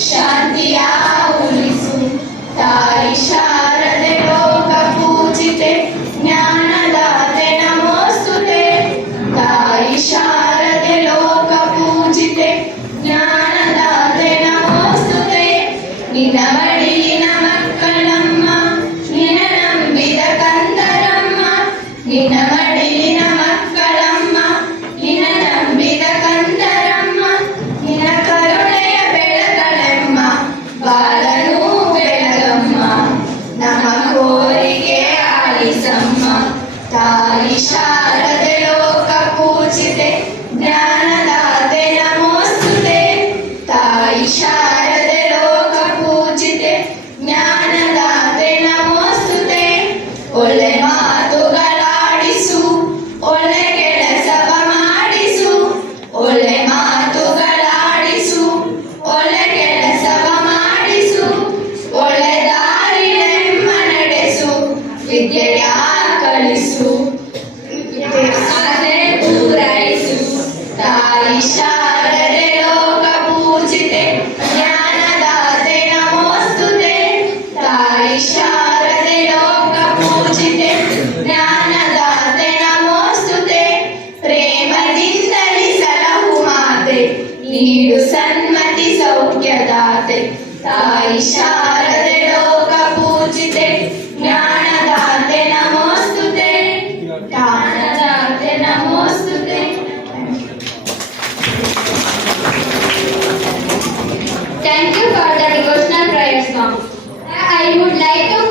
ಶಾಂತಿಯ ಉಳಿಸು ತಾಯಿ ಶಾರದೆ ಲೋಕ ಪೂಜಿತೆ ಜ್ಞಾನದಾತೆ ನಮೋಸ್ತುತೆ ತಾಯಿ ಶಾರದೆ ಲೋಕ ಪೂಜಿತೆ ಜ್ಞಾನದಾತೆ ನಮೋಸ್ತುತೆ ನಿನ್ನ ಮಡಿಲಿನ ಮಕ್ಕಳಮ್ಮ ನಿನ್ನ ನಂಬಿದ ಕಂದರಮ್ಮ ನಿನ್ನ ಮಡಿಲಿನ ಮಕ್ಕಳಮ್ಮ ನಿನ್ನ ನಂಬಿದ ಕಂದರಮ್ಮ ನಿನ್ನ ಕರುಣೆಯ ಬೆಳಗಳೆಮ್ಮ ಬಾಳನು ಬೆಳಗಮ್ಮ ನಮ್ಮ ಕೋರಿಕೆ ಆಲಿಸಮ್ಮ ತಾಯಿ ಶಾರದೆ ಲೋಕ ಪೂಜಿತೆ ಜ್ಞಾನದಾತೆ ನಮೋಸ್ತುತೆ ತಾಯಿ ಶಾರದೆ ಲೋಕ ಪೂಜಿತೆ ಜ್ಞಾನದಾತೆ ನಮೋಸ್ತುತೆ ಒಳ್ಳೆ ಮಾತುಗಳಾಡಿಸು ಒಳ್ಳೆ ಕೆಲಸವ ಮಾಡಿಸು ಒಳ್ಳೆ ಮಾತುಗಳಾಡಿಸು ಒಳ್ಳೆ ಕೆಲಸವ ಮಾಡಿಸು ಒಳ್ಳೆ ದಾರಿನೆಮ್ಮ ನಡೆಸು ವಿದ್ಯೆಯ ಕಲಿಸು ಆಸೆ ಪೂರೈಸು ತಾಯಿ ಶಾರದೆ ಲೋಕ ಪೂಜಿತೆ ಜ್ಞಾನದಾತೆ ನಮೋಸ್ತುತೆ ತಾಯಿ ಶಾರದೆ ಲೋಕ ಪೂಜಿತೆ ಜ್ಞಾನದಾತೆ ನಮೋಸ್ತುತೆ ಪ್ರೇಮದಿಂದಲಿ ಸಲಹು ಮಾತೆ ನೀಡು ಸನ್ಮತಿ ಸೌಖ್ಯದಾತೆ ತಾಯಿ ಶಾರದೆ ಲೋಕ ಪೂಜಿತೆ ಜ್ಞಾನದಾತೆ ನಮೋಸ್ತುತೆ ಜ್ಞಾನದಾತೆ ನಮೋಸ್ತುತೆ. Thank you for the devotional prayer song. I would like to